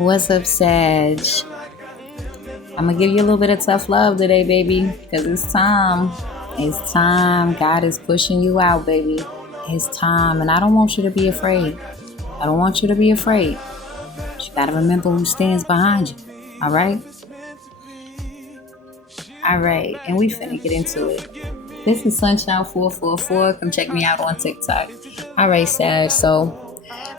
What's up, Sag? I'm gonna give you a little bit of tough love today, baby, because it's time. It's time. God is pushing you out, baby. It's time. And I don't want you to be afraid. I don't want you to be afraid. But you gotta remember who stands behind you. All right? All right. And we finna get into it. This is Sunshine444. Come check me out on TikTok. All right, Sag. So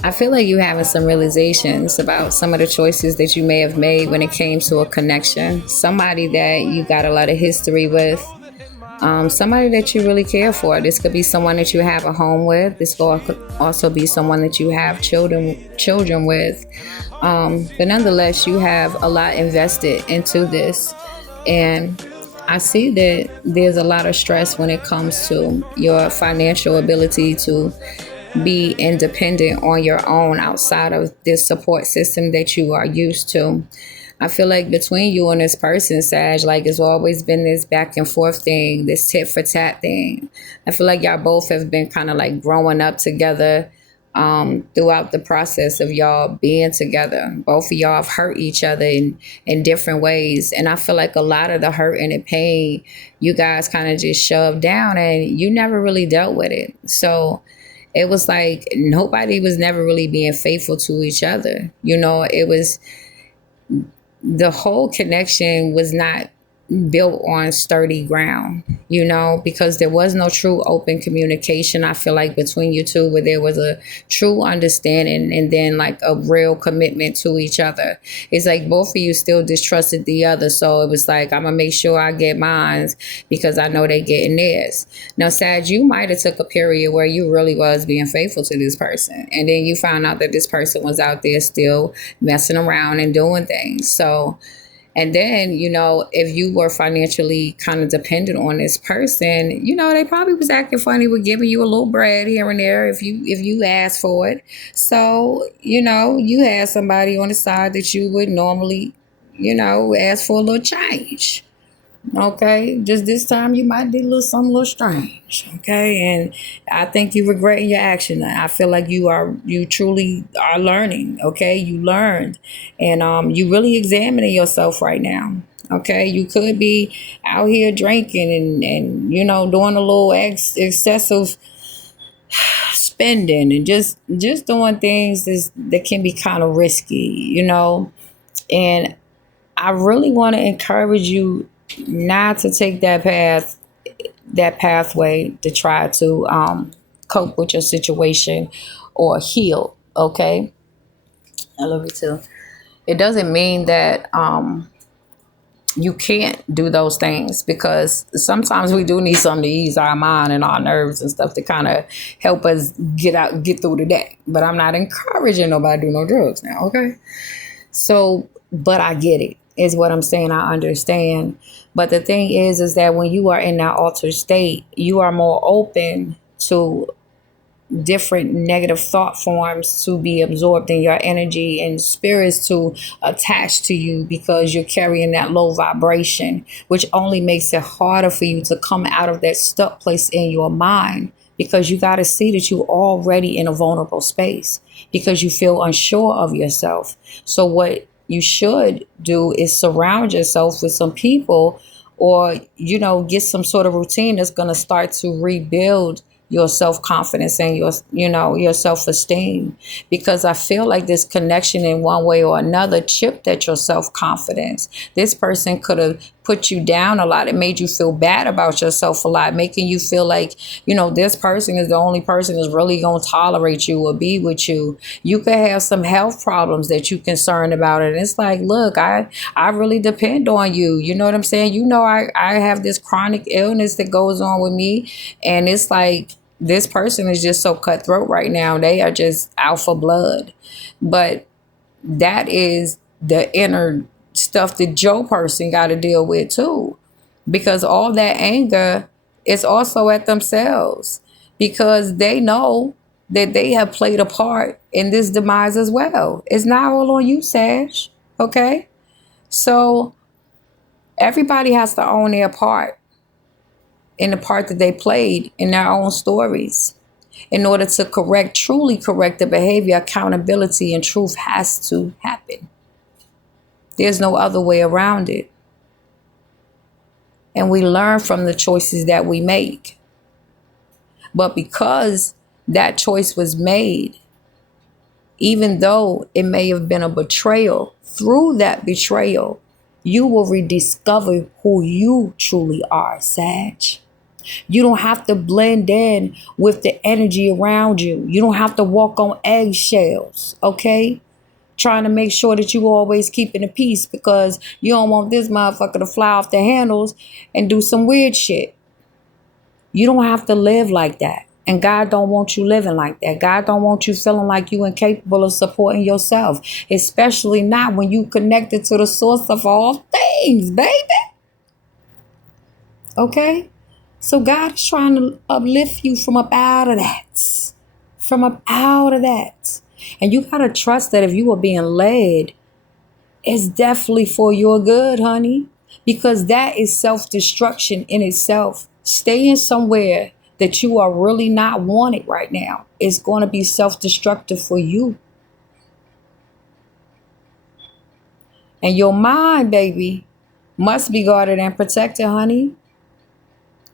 I feel like you're having some realizations about some of the choices that you may have made when it came to a connection. Somebody that you got a lot of history with. Somebody that you really care for. This could be someone that you have a home with. This could also be someone that you have children with. But nonetheless, you have a lot invested into this. And I see that there's a lot of stress when it comes to your financial ability to be independent on your own outside of this support system that you are used to. I feel like between you and this person, Sag, like it's always been this back and forth thing, this tit for tat thing. I feel like y'all both have been kind of like growing up together throughout the process of y'all being together. Both of y'all have hurt each other in different ways. And I feel like a lot of the hurt and the pain you guys kind of just shoved down and you never really dealt with it. So it was like nobody was never really being faithful to each other. You know, it was the whole connection was not built on sturdy ground, you know, because there was no true open communication. I feel like between you two, where there was a true understanding and then like a real commitment to each other. It's like both of you still distrusted the other. So it was like, I'm gonna make sure I get mine because I know they getting theirs. Now, Sag, you might have took a period where you really was being faithful to this person. And then you found out that this person was out there still messing around and doing things. So and then, you know, if you were financially kind of dependent on this person, you know, they probably was acting funny with giving you a little bread here and there if you asked for it. So, you know, you had somebody on the side that you would normally, you know, ask for a little change. Okay, just this time you might do something a little strange. Okay, and I think you regretting your action. I feel like you truly are learning. Okay, you learned, and you really examining yourself right now. Okay, you could be out here drinking and you know doing a little excessive spending and just doing things that can be kind of risky. You know, and I really want to encourage you not to take that pathway to try to cope with your situation or heal. Okay, I love you too. It doesn't mean that you can't do those things, because sometimes we do need something to ease our mind and our nerves and stuff to kind of help us get through the day. But I'm not encouraging nobody to do no drugs now. Okay, so but I get it, is what I'm saying. I understand. But the thing is that when you are in that altered state, you are more open to different negative thought forms to be absorbed in your energy and spirits to attach to you, because you're carrying that low vibration, which only makes it harder for you to come out of that stuck place in your mind, because you got to see that you're already in a vulnerable space because you feel unsure of yourself. So what you should do is surround yourself with some people, or, you know, get some sort of routine that's going to start to rebuild your self-confidence and your self-esteem, because I feel like this connection in one way or another chipped at your self-confidence. This person could have put you down a lot. It made you feel bad about yourself a lot, making you feel like, you know, this person is the only person that's really going to tolerate you or be with you. You could have some health problems that you're concerned about. And it's like, look, I really depend on you. You know what I'm saying? You know, I have this chronic illness that goes on with me. And it's like, this person is just so cutthroat right now. They are just out for blood. But that is the inner stuff that Joe person got to deal with too. Because all that anger is also at themselves, because they know that they have played a part in this demise as well. It's not all on you, Sag. Okay? So everybody has to own their part in the part that they played in their own stories. In order to truly correct the behavior, accountability and truth has to happen. There's no other way around it. And we learn from the choices that we make. But because that choice was made, even though it may have been a betrayal, through that betrayal, you will rediscover who you truly are, Sag. You don't have to blend in with the energy around you. You don't have to walk on eggshells, okay? Trying to make sure that you always keeping the peace because you don't want this motherfucker to fly off the handles and do some weird shit. You don't have to live like that. And God don't want you living like that. God don't want you feeling like you incapable of supporting yourself, especially not when you connected to the source of all things, baby. Okay? So God is trying to uplift you from up out of that. From up out of that. And you got to trust that if you are being led, it's definitely for your good, honey. Because that is self-destruction in itself. Staying somewhere that you are really not wanted right now is going to be self-destructive for you. And your mind, baby, must be guarded and protected, honey.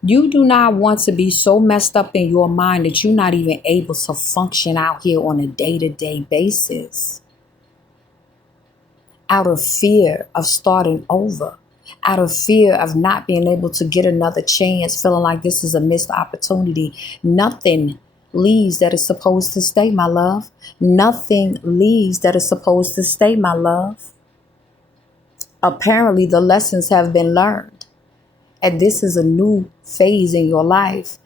You do not want to be so messed up in your mind that you're not even able to function out here on a day-to-day basis. Out of fear of starting over. Out of fear of not being able to get another chance, feeling like this is a missed opportunity. Nothing leaves that is supposed to stay, my love. Nothing leaves that is supposed to stay, my love. Apparently, the lessons have been learned. And this is a new phase in your life.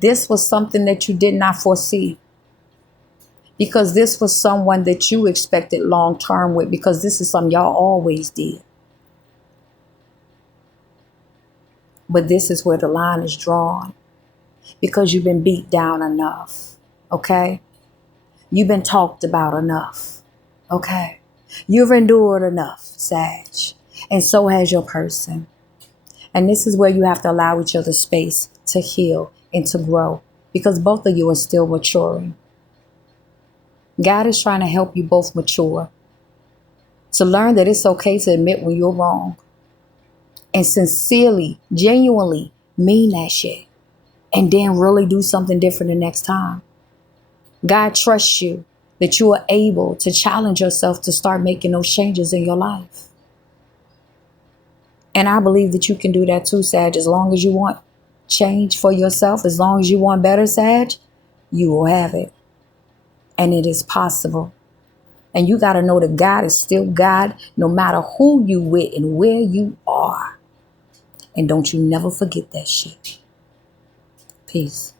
This was something that you did not foresee. Because this was someone that you expected long term with. Because this is something y'all always did. But this is where the line is drawn. Because you've been beat down enough. Okay? You've been talked about enough. Okay? You've endured enough, Sag. And so has your person. And this is where you have to allow each other space to heal and to grow. Because both of you are still maturing. God is trying to help you both mature. To learn that it's okay to admit when you're wrong. And sincerely, genuinely mean that shit. And then really do something different the next time. God trusts you that you are able to challenge yourself to start making those changes in your life. And I believe that you can do that too, Sag. As long as you want change for yourself, as long as you want better, Sag, you will have it. And it is possible. And you got to know that God is still God, no matter who you with and where you are. And don't you never forget that shit. Peace.